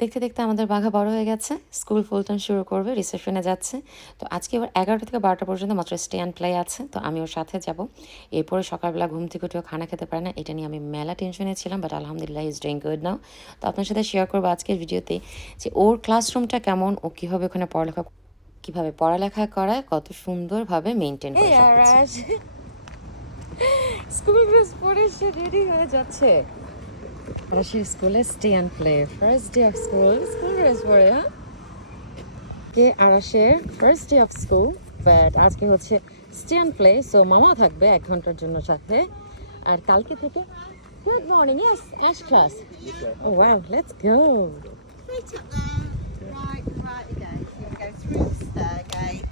দেখতে দেখতে আমাদের বাঘা বড় হয়ে গেছে, স্কুল ফুলটন শুরু করবে, রিসেপশনে যাচ্ছে। তো আজকে এবার 11টা থেকে 12টা পর্যন্ত মাত্র স্টে অ্যান্ড প্লে আছে, তো আমি ওর সাথে যাব। এরপরে সকালবেলা ঘুম থেকে উঠেও খানা খেতে পারে না, এটা নিয়ে আমি মেলা টেনশনে ছিলাম, বাট আলহামদুলিল্লাহ ইজ ডুইং গুড নাও। তো আপনার সাথে শেয়ার করবো আজকের ভিডিওতে যে ওর ক্লাসরুমটা কেমন, ও কীভাবে ওখানে কীভাবে পড়ালেখা করায়, কত সুন্দরভাবে মেনটেন করে সব কিছু। স্কুল ড্রেস পরে সে রেডি হয়ে যাচ্ছে। আরাশের স্কুলে stay and play, first day of school, school dress পরে। হ্যাঁ, কে আরাশের first day of school, but আজকে হচ্ছে স্টে অ্যান্ড প্লে, সো মামা থাকবে 1 ঘন্টার জন্য সাথে। আর কালকে থেকে good morning, yes Ash class. Oh wow, let's go. Right up there. Right again. So you go through the stairgate.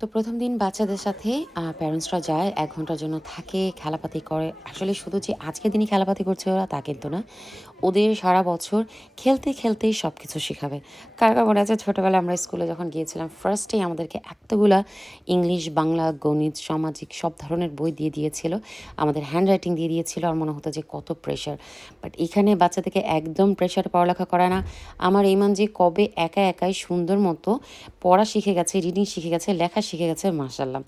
তো প্রথম দিন বাচ্চাদের সাথে প্যারেন্টসরা যায়, 1 ঘন্টার জন্য থাকে, খেলাপাতি করে। আসলে শুধু যে আজকের দিনই খেলাপাতি করছে ওরা তা কিন্তু না, ওদের সারা বছর খেলতে খেলতেই সব কিছু শেখাবে। কার কার মনে আছে ছোটোবেলায় আমরা স্কুলে যখন গিয়েছিলাম, ফার্স্টেই আমাদেরকে এতগুলা ইংলিশ, বাংলা, গণিত, সামাজিক সব ধরনের বই দিয়ে দিয়েছিল, আমাদের হ্যান্ড রাইটিং দিয়ে দিয়েছিল, আর মনে হতো যে কত প্রেশার। বাট এখানে বাচ্চাদেরকে একদম প্রেশারে পড়ালেখা করায় না। আমার ইমান যে কবে একা একাই সুন্দর মতো পড়া শিখে গেছে, রিডিং শিখে গেছে, লেখা শিখে গেছে, মাশাল্লাহ।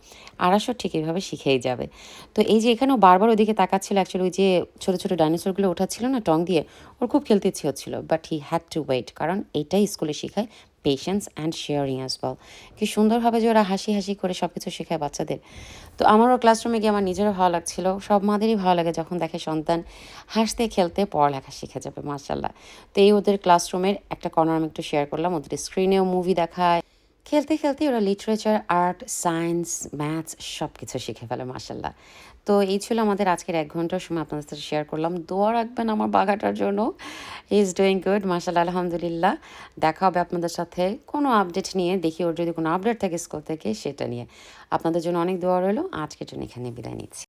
আরাশও ঠিক এইভাবে শিখেই যাবে। তো এই যে এখানেও বারবার ওইদিকে তাকাচ্ছিল, অ্যাকচুয়ালি ওই যে ছোটো ছোটো ডাইনোসরগুলো ওঠাচ্ছিল না টং দিয়ে, ওর খুব খেলতে ইচ্ছে হচ্ছিল, but he had to wait, কারণ এইটাই স্কুলে শেখায় patience and sharing as well. কি সুন্দরভাবে যে ওরা হাসি হাসি করে সব কিছু শেখায় বাচ্চাদের। তো আমারও ক্লাসরুমে গিয়ে আমার নিজেরও ভালো লাগছিল, সব মাদেরই ভালো লাগে যখন দেখে সন্তান হাসতে খেলতে পড়ালেখা শিখে যাবে, মাশাল্লাহ। তো এই ওদের ক্লাসরুমের একটা কর্নার আমি একটু শেয়ার করলাম, ওদের স্ক্রিনেও মুভি দেখায়, খেলতে খেলতে ওরা লিটারেচার, আর্ট, সায়েন্স, ম্যাথস সব কিছু শিখে ফেলে, মাশাল্লাহ। তো এই ছিল আমাদের আজকের 1 ঘন্টার সময়, আপনাদের সাথে শেয়ার করলাম। দোয়া রাখবেন আমার বাঘাটার জন্য, হি ইজ ডুইং গুড, মাশাল্লাহ, আলহামদুলিল্লাহ। দেখা হবে আপনাদের সাথে কোনো আপডেট নিয়ে, দেখি ওর যদি কোনো আপডেট থাকে স্কুল থেকে সেটা নিয়ে। আপনাদের জন্য অনেক দোয়া রইলো, আজকের জন্য এখানে বিদায় নিচ্ছি।